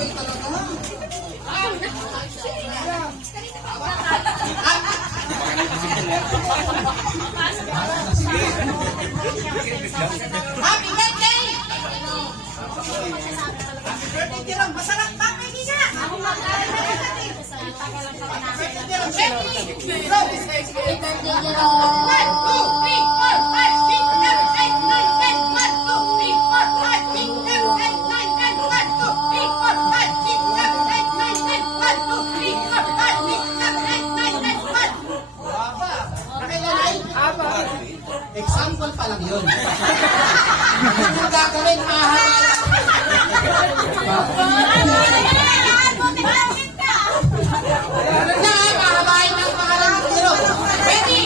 Happy birthday! Birthday Tirong, masarap pa kay Gina! Ako magkakaroon. Birthday Tirong, Happy birthday Tirong! 1, 2, 3, 4, 5, 6, 7, 8, 9, 10, 1, 2, 3, 4, 5, 6, 7, 8, 9, 10, 1, 2, 3, 4, 5, 6, 7, 8, 9, 10, 1, 2, 3, 4, 5, 6, 7, 8, 9, 10, 1. Aba, nakilalay? Aba. Example pa lang yun. Ano gagawin, mahal? Mahabain ng pangalan ng Tiro. Ready?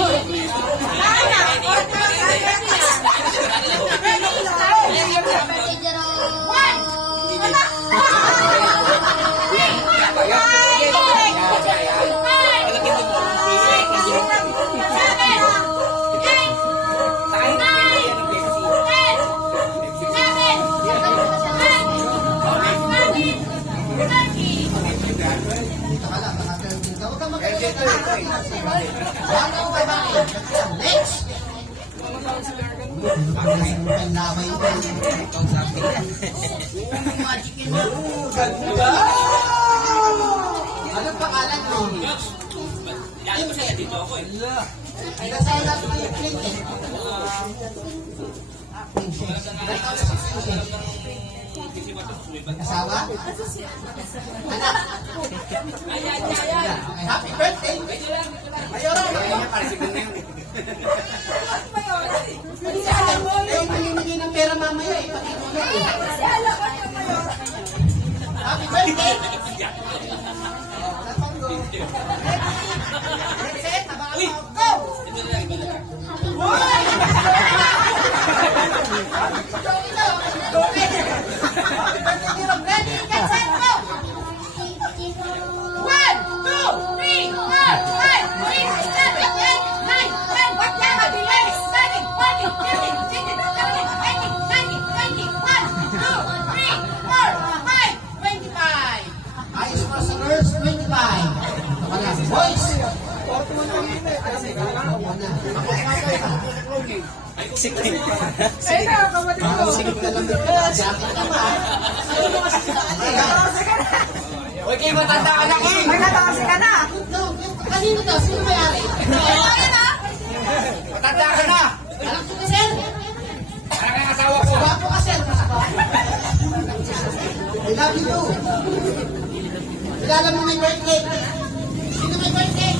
Dito ka lang, nakakalimutan ka. Huwag kang magkakalimutan. Wala ba ba? Next! Ang lamay ko. Ganda! Anong pangalan mo? Lalo masaya dito ako eh. Ay, nasaya natin mo yung plate eh. Asawa? Anak? Happy birthday! Mayroon! Yung malimigay ng pera mamaya eh. Happy birthday! Set, abangan mo. Go! Ready, get set, go! 1, 2, 3, 4, 5, 6, 7, 8, 9, 10. What the hell? Delay, starting, 40, 50, 60, 70, 80, 90, 91, 2, 3, 4, 5, 25. Ayos mo sa girls, 25. Wala, boys. Huwag kayo matanda ka na eh! Nagkatasi ka na! Kanino daw? Sino may-ari? Matanda ka na! Anak ko ka, sir. Parang ang asawa ko! Gwapo ka, sir. I love you too. Kilala mo may birthday. Sino may birthday?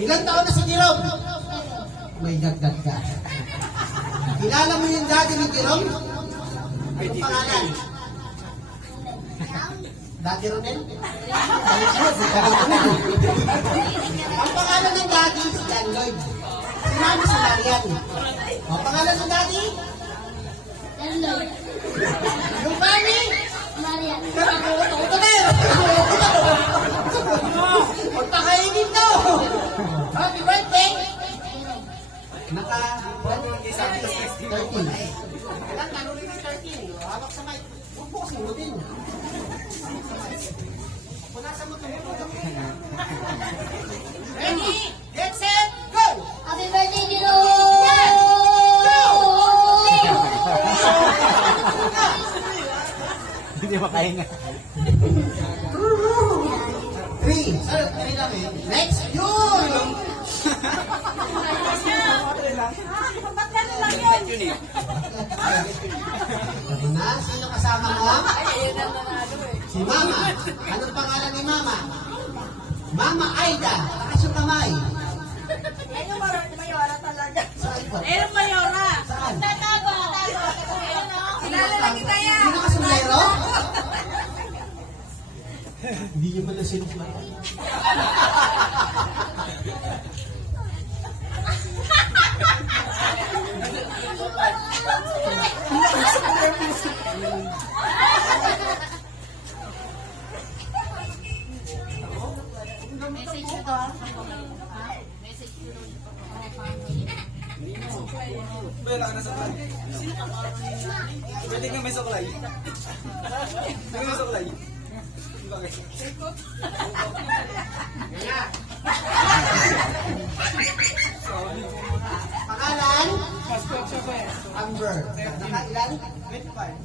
Ilang taon na si Jerome? May dagdag ka. Kilala mo yung daddy ni Jerome? Anong pangalan? Daddy Ronel? Ang pangalan ng daddy si John Lloyd. Si mami si Marian. Ang pangalan ng daddy? John Lloyd. Yung mami? Marian. Pagpakainin to! Happy birthday! Naka 13. Ilan na rin 13? Hawak sa mic. Huwag po kasi utin. Punasan mo ito. Ready? Get set! Go! Happy birthday, Jerome! Hindi makahinga. 3. Sir, 3 lang eh. Next! Yun! Yun eh. Ano na? Sino kasama mo? Si Mama. Anong pangalan ni Mama? Mama Aida. Takas yung kamay. Ayun, mayora talaga. Saan ba? Ayun, mayora. Saan? Tatago. Ilalagay tayo. Sino ka sumero? Hindi nyo man na sinumero. Message ko to. Message ko to. Wala ka na sa plan. Pwede nga may suklay. Pwede may suklay. Bakit? Pangalan? Amber. Nakailan?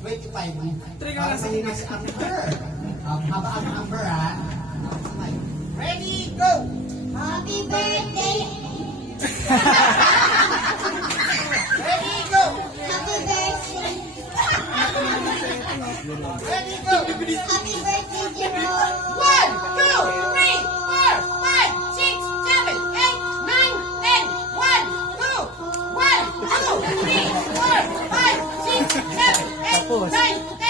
25. Para sa inyo si Amber. Haba ang Amber, ha? Ready, go! Happy birthday! Ready, go! Happy birthday! Ready, go! Happy birthday, Jerome! 1, 2, 3, 4, 5, 6, 7, 8, 9, 10. 1, 2, 1, 2, 3, 4, 5, 6, 7, 8, 9, 10.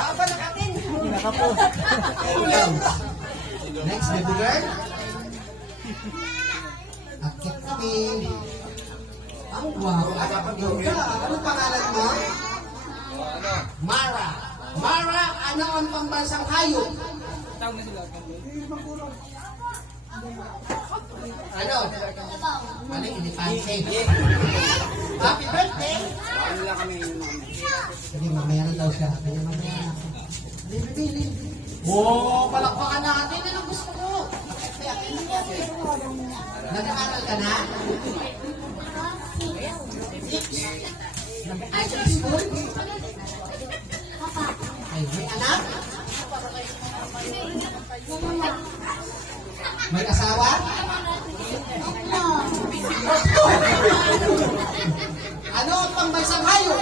Haba na katin. Next, baby girl. Akit kami. Ang wow, nakapag-yoga. Anong pangalan mo? Mara. Mara, ano ang pambansang hayop? Ano? Ano yung elefante? Happy birthday! Ano lang kami Sige, mamaya na daw siya. Kaya mamaya. Bili. Oo, palakpakan natin. Ano gusto ko? Nag-aaral ka na? Nag-aaral school? Ay, may anak? May asawa? Ano ang pambansang hayop?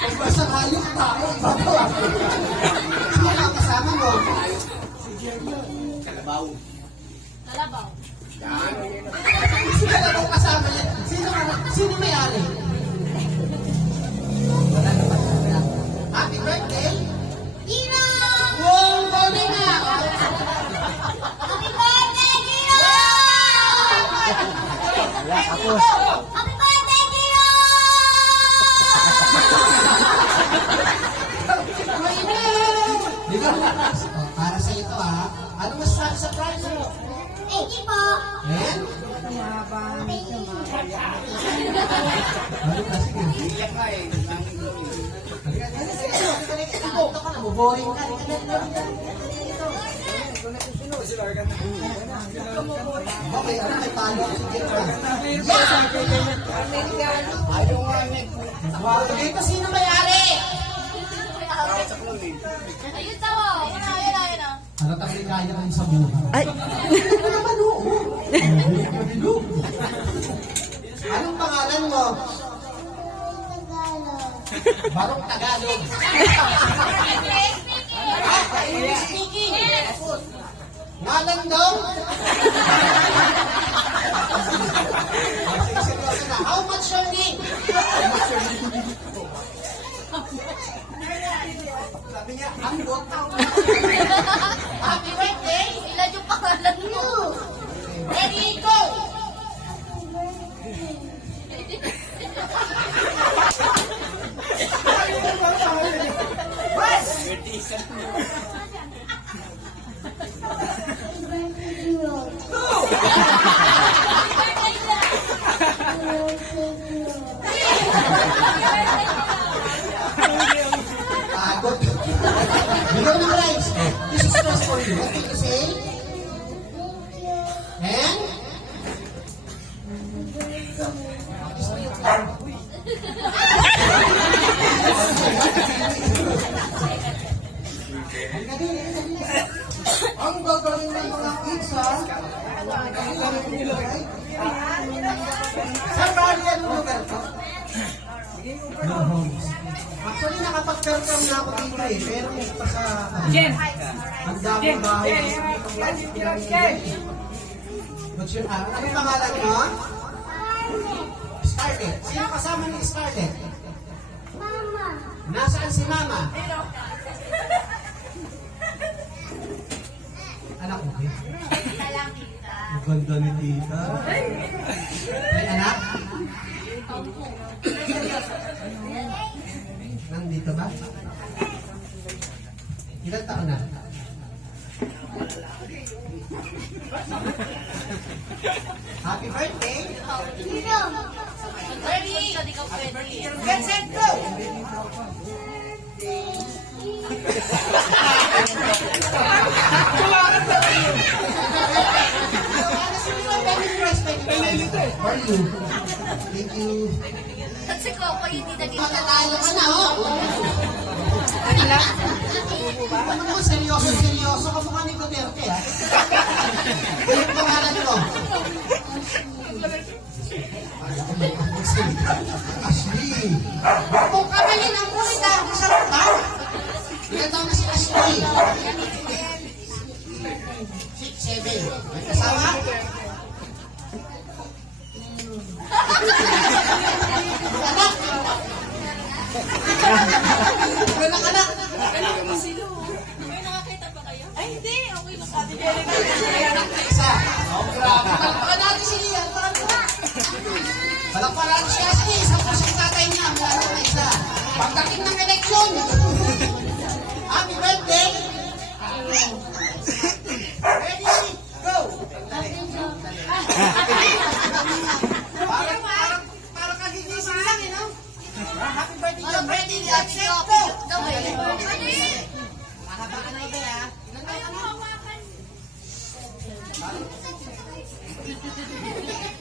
Pambansang hayop, tao. Sino ang kasama mo? Kalabaw. Sino ang kasama niya? Sino may-ari? Wala na ba? Happy birthday! Gino! Wow, bali na! Happy birthday, Gino! Happy birthday, Gino! Para sa ito ha. Ano mas surprise mo? Thank you po. And? Ano ba? Sige. Iyak nga eh. Ito ka na, boring ka. Okay, ano may palo? Sige ka. Ayaw nga wow, dito sino may-ari? Ayun tawo. Ayun. Ano tayo kaya kang sa buhay? Ay! Ano naman oo? Mabilog. Anong pangalan mo? Barong Tagalog. English speaking. Ngalan daw? Seryoso na. How much your name? Sabi niya, ambot. Happy birthday! Ilan yung pangalan mo? Ready, go! Pagod. Bigaw ng rice. This is just for you. What did you say? And? Ang gagawin ng mga kids, ha? Saan ba yan mo ganito? No homes. Actually, nakapag-perform na ako dito eh. Pero may pa sa... Ang dami bahay. What's your... Ano pangalan mo? Scarlett. Sino kasama ni Scarlett? Mama. Nasaan si Mama? Anak mo, eh? Ang ganda ni Tita. May anak? Nandito ba? Ilan taon na? Happy birthday. Sino? Ready? Hindi ka pwede. Get set, go! Thank you. At si Coco hindi naging Matatalo ka na, oh. Ano mo, seryoso ka mukha ni Duterte, ha? Ano yung pangalan mo? Ashley. Kung kamalin ang kulit, ha? Masarap ba? Ilan taon na si Ashley? 6, 7. May kasama? Anak! Walang anak! May nakakita ba kayo? Ay, hindi. Okay lang. Sabi ko. Isa. Oh, grabe. Palakpakan natin si Lian. Palakpakan natin si Ashley. Isa po sa tatay niya. Mula na isa. Pagdating ng eleksyon. Happy birthday. Ready? Go. Para kagigising lang, you know? Happy birthday. Ready? Get set, go. Mahaba ka na iba, ha? Ilan tayo ka na?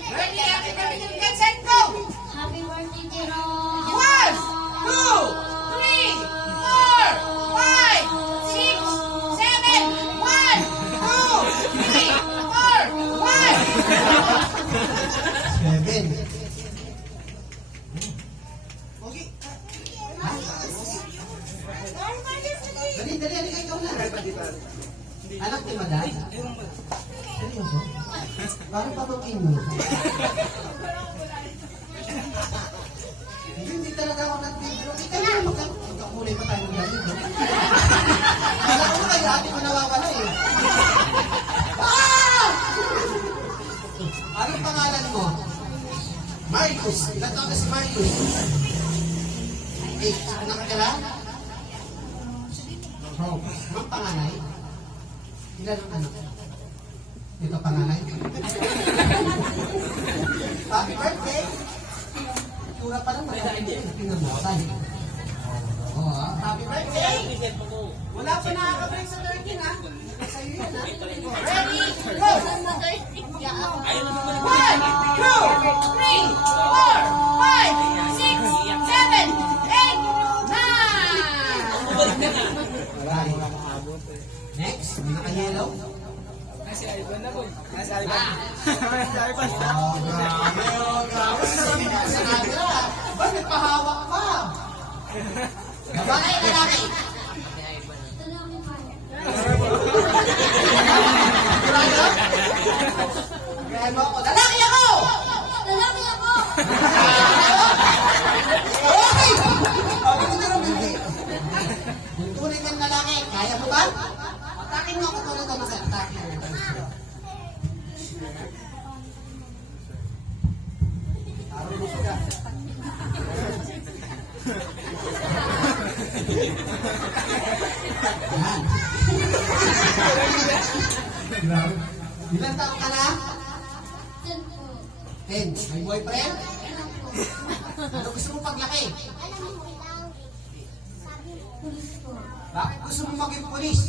Ready? Happy birthday. Get set, go. Happy birthday, Jerome! 1, 2, 3, 4, 5, 6, 7, 1, 2, 3, 4, 5. 7. Okay. Dali, dali, ikaw na. Anak ni Maday? Seryoso? Bakit patutin mo? Hindi talaga ako nag-video. Ikaw na magkakulay pa tayo ng ganito. Alam ko kayo, ate ko nawawala eh. Ah! Anong pangalan mo? Marcus. Ilan taon na si Marcus? 8. Anak ka na? Oh, ang panganay? Ilan ang anak? Ito panganay? Happy birthday! Tura pa lang pinamatan. Oo, ha? Happy birthday! Wala pa nakaka-break sa 13, ha? Sa'yo yan, ha? Ready? Go! 1, 2, 3, 4, 5, 6, 7, 8, 9! Next, may naka-yellow. Nasi Ivan na po. Nasi Ivan. Nasi Ivan. Oh, grabe, oh, grabe. Sinabi na, ba't nagpahawak pa? Babae, lalaki. Sigurado? Sabihan mo ako, lalaki ako! Lalaki ako! Okay! Sabi ko na lang, hindi. Kung tunay kang lalaki, kaya mo ba? Atakin mo ako tulad ng mga atakin. Parang busog ka. Yan. Grabe. Ilan taon ka na? 10. May boyfriend? Ano gusto mo paglaki? Bakit gusto mo maging pulis?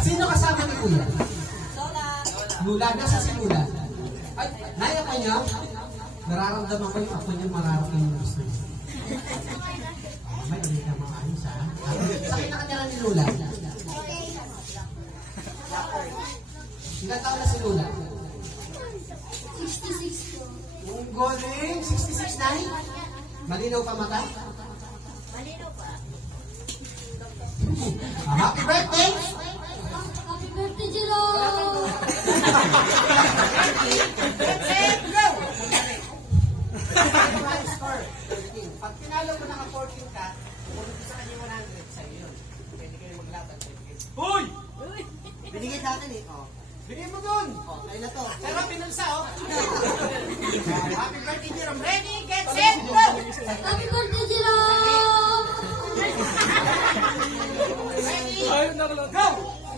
Sino kasama ni Kuya? Lula. Nasa si Lula? Ay, naya pa niya? Nararamdaman ko yung ako niya mararamdaman yung gusto niya. May ulit ka makaayos, ha? Saan nakatira ni Lula? Ilan taon na si Lula? 66 po. Ang galing! 66 na eh? Malinaw pa mata? Malino pa. Happy birthday! Happy birthday, Jerome! Let's go! Score 13. Pag pinalo mo naka 14 ka, pumunta ko sa kanya 100 sa'yo yun. Pwede kayo maglaban. Hoy! Binigay sa akin eh. Oh. Bigay mo dun! Oh, tayo na to. Sarap pinulsa oh. Happy birthday, Jerome. Ready, get set, go! Happy birthday, Jerome! Ayun na lang. Go!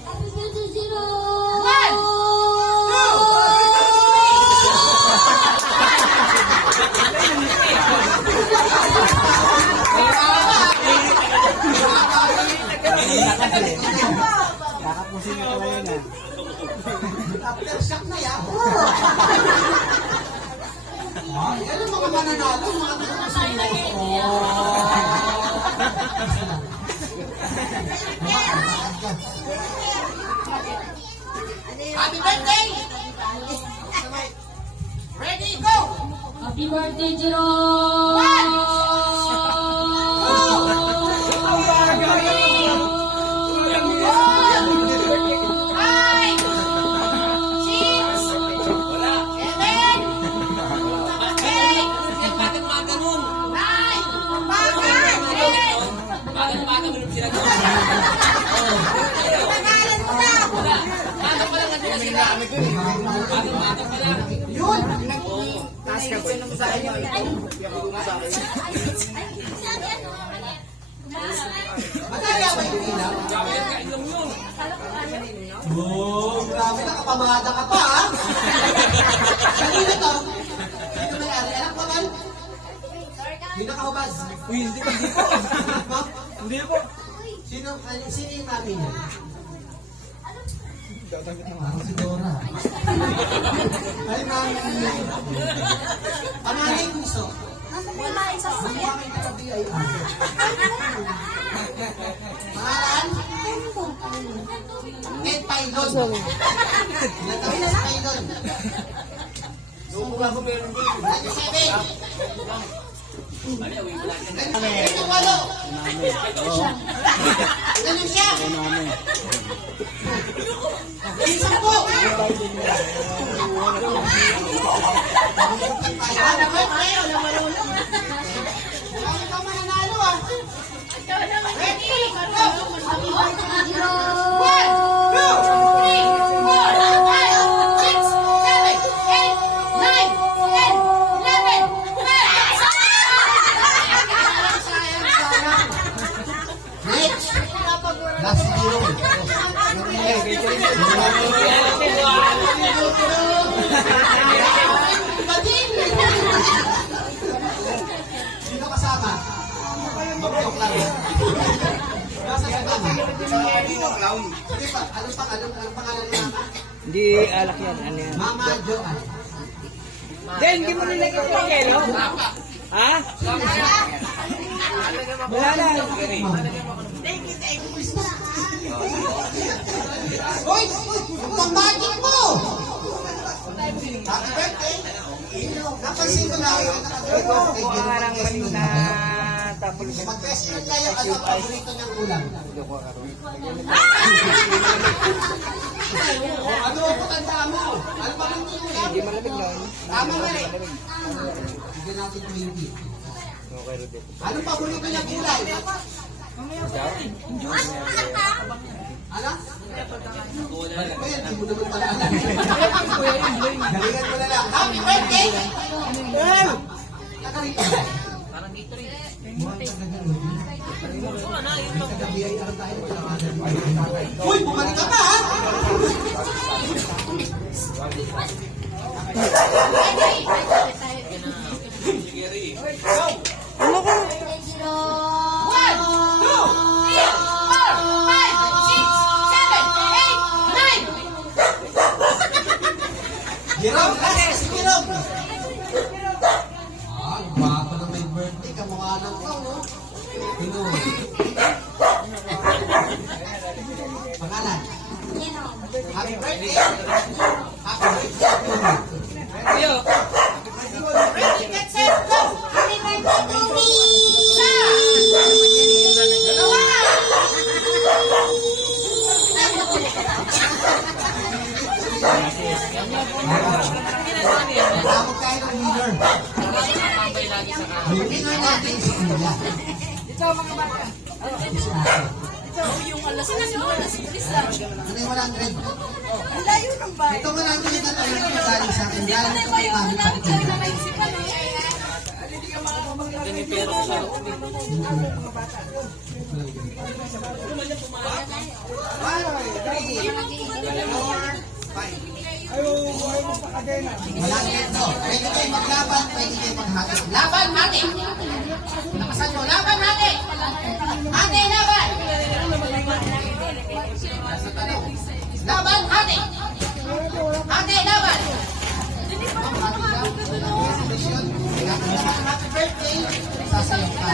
Happy birthday, Jerome! One, Kakapusin ko pala yun ah. aftershock na yan. Yan ang mga mananalo, mga Happy birthday! Ready, go! Happy birthday, Jerome! Five, six, seven, eight, Taas ka boy. Madali ba yung ilaw? Oh, grabe, nakapamada ka pa, ha? Kanina to? Dito may ari. Anak ko man? Hindi nakahubas. Uy, hindi po. Ha? Hindi po. Sino yung mami niya? Parang si Dora. Ay, mami niya. Pangalan yung gusto. Mukha kayo nakabi ay Pangalan? Ed Pailon. Ilan taon na si Pailon? Seven. Ito walo. Ganun siya. Isa po. Ay, naman kayo. Marami ka mananalo, ah. Ready? Go! Happy birthday, Jerome! 1, 2, 3, 4, 5, 6, 7, 8, 9, 10, 11, 12. Next. Last zero. Sino kasama? Mag-joke lang. Nasa sa tama? Hindi pa. Anong pangalan niya? Hindi alak yan. Ano yan? Mama Joan. Den, hindi mo nilagay ko yelo. Ha? Wala na. Hoy! Ang magic mo! Happy birthday! Napansin ko lang yung naka-birthday. Parang mali na tapos. Mag-question kayo, ano ang paborito niyang ulam? Ano ang patanda mo? Ano ba ang ulam? Hindi malamig nun. Tama na eh. Bigyan natin 20. Okay, Rodel. Anong paborito niyang gulay? Ano? Kuya, hindi mo naman pala alam. Galingan mo na lang. Happy birthday! Nakarito. Parang dito rin. Uy, bumalik ka pa, ha? Birthday, Jerome! 1, 2, 3, 4, 5, 6, 7, 8, 9. Jerome, last si Jerome. Ah, baka na may birthday. Kamukha ng ko, no? Pinoy. Pangalan? Happy birthday. Happy birthday. Ayo. Ready, get set, go! Happy birthday, Toby! Dalawa! Tawag tayo ng winner. Yung winner natin si Kuya. Ito mga bata. Ito yung alas 10, alas 10. Ano yung 100? Ang layo ng bahay. Ito 100 na talaga galing sa akin. Galing Ito ko ba kay yung Mami unang Pagkina. na naisipan eh? Hindi ka makakapaglag. may pera ko sa loob. Wala na ito. Pwede kayo maglaban, pwede kayo maghati. Laban, hati! Nakasan mo, laban, hati! Hati, laban! Laban, hati! Hati, laban! Happy birthday! Sasayaw ka.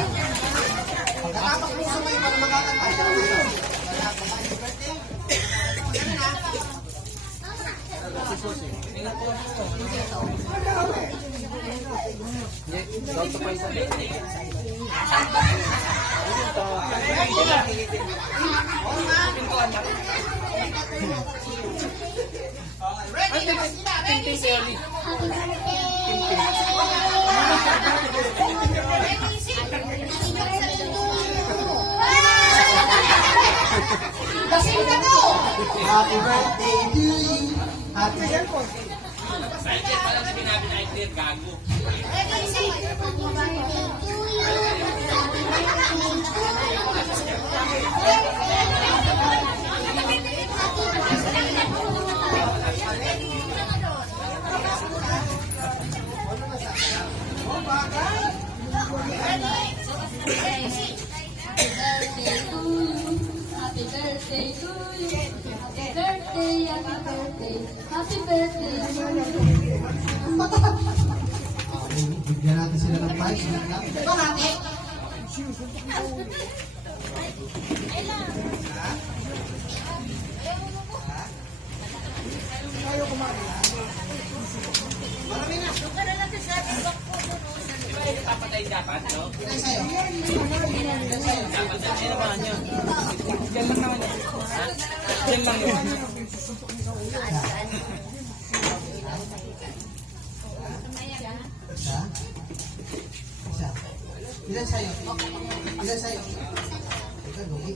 Pagkatapos mo sa mga magkakantay. Happy birthday! Ready na sila, ready sila. Lasing na to! Happy birthday to you! Happy birthday! Ready sila! Happy birthday to you. Happy birthday, happy birthday. Happy birthday to you. Bigyan natin sila ng prize. Ito natin. Marami na. Papatay dapat, no? Ilan sa'yo? Yan naman yun. Yan lang naman yun. Yan lang yun. Isa? Isa. Ilan sa'yo? Ilan sa'yo? Ito, lugi.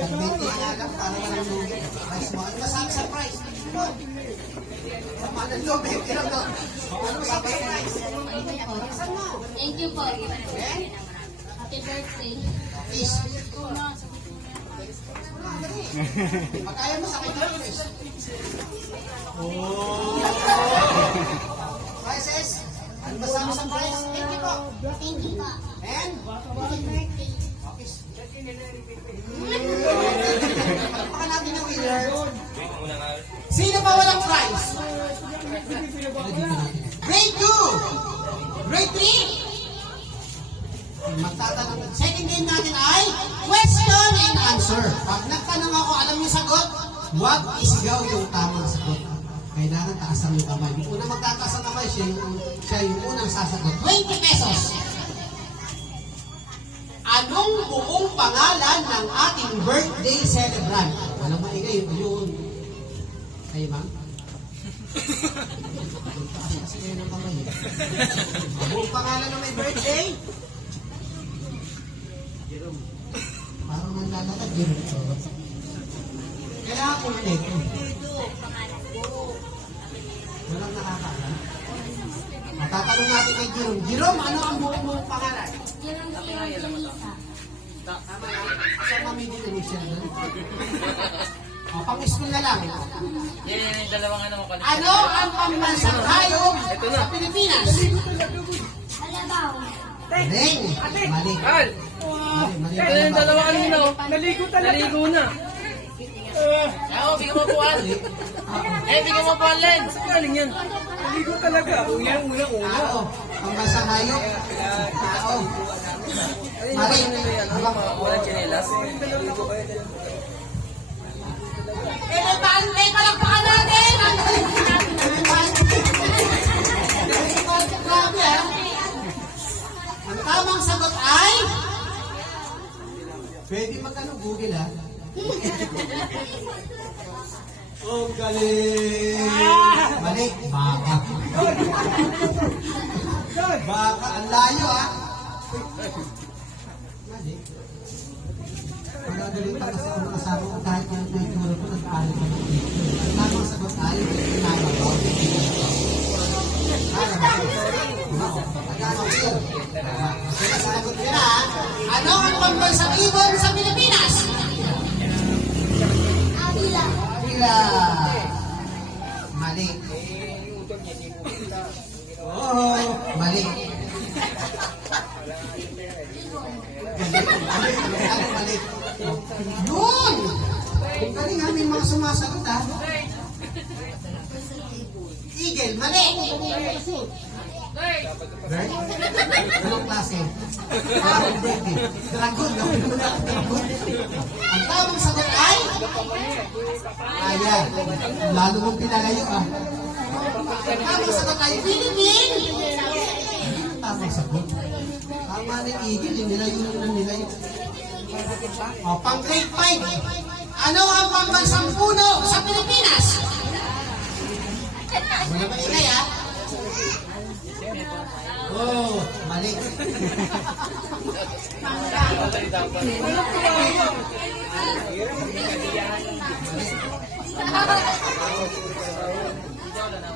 Pag-20 nga lang, para walang lugi. Price mo. Ano masabi sa price? Sama ng loob, eh. Kailan doon? Ano masabi sa price? Thank you po. Happy birthday. Peace. Pag kaya mo, sakit lang, Chris. Prices? Ano masabi sa price? Thank you po. Thank you po. And? Happy birthday. Palakpakan natin ang winner. Sino pa walang prize? Grade 2! Grade 3! Magtatanong. Second game natin ay question and answer. Pag nagtanong ako, alam niyo sagot? Huwag isigaw yung tamang sagot. Kailangan taasan yung kamay. Yung unang magtataas ang kamay, siya yung unang sasagot. 20 pesos! Anong buong pangalan ng ating birthday celebrant? Walang maingay, yun. Kayo, ma'am? Kasi kayo ng kamay. Ang buong pangalan ng may birthday? Jerome. Parang naglalakad, Jerome. Kailangan ko nito. Walang nakakaalam. Matatanong natin kay Jerome. Jerome, ano ang buong pangalan? Yung Elisa. Tama yan. Saan kami dito ni Sheldon? O, pang-school na lang. Yan, yung dalawang ano ko. Ano ang pambansang hayop sa Pilipinas? Alabaw. Ring. Mali. Al! Mali. Ito yung dalawa kanina, oh. Naligo talaga. Naligo na. Ako, bigyan mo po, Al. Bigyan mo po, Al, Len. Saan galing yan? Naligo talaga. Una. Tao. Pambansang hayop. Tao. Mali. Walang chinelas. Elefante, palakpakan natin! Grabe, ah. Ang tamang sagot ay... Pwede magkano Google, ha? Oh, galing! Mali, baka. Baka, ang layo, ha? Mali. Magagaling pa kasi ang mga kasama ko kahit yung kultura ko nag-aaral ko ng picture. Ang tamang sagot ay narabaw. Narabaw. Narabaw. Ano, mali. Yun! Galing ha, may mga sumasagot ha. Eagle, mali. Bird? Anong klase? Parang bird eh. Dragon, no? Dragon. Ang tamang sagot ay? Ayan. Lalo mong pinalayo ah. Ang tamang sagot ay Philippine. Tamang sagot. Tama na yung eagle, yung nilayo na nilayo. O, pang grade 5. Ano ang pambansang puno sa Pilipinas? Wala ba ingay ah? Oh, mali.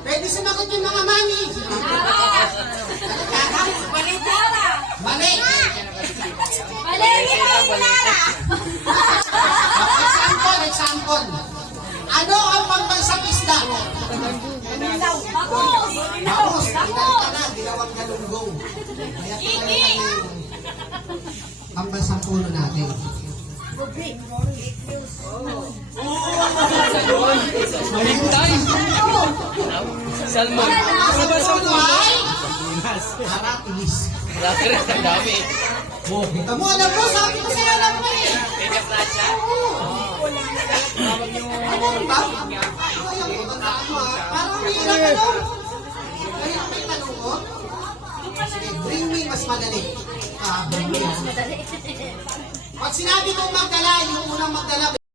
Pwede sumagot yung mga mami. Balik Tara! Mali. Balik Example. Ano ang pambansang isda? Bakos! Bakos. Pinalik ka na, ginawang galunggong. Kaya pala yung pambansang puno natin. Salmon. Pambansang puno ay Aratilis. Ang dami. Oh, kita mo, alam mo, sabi ko sa'yo, alam mo eh. Ano ba? Ayaw ko, tandaan mo ah. Parang may hirap ano. Kaya may tanong ko. Sige, bring me mas madali. Bring me ah. Pag sinabi kong magdala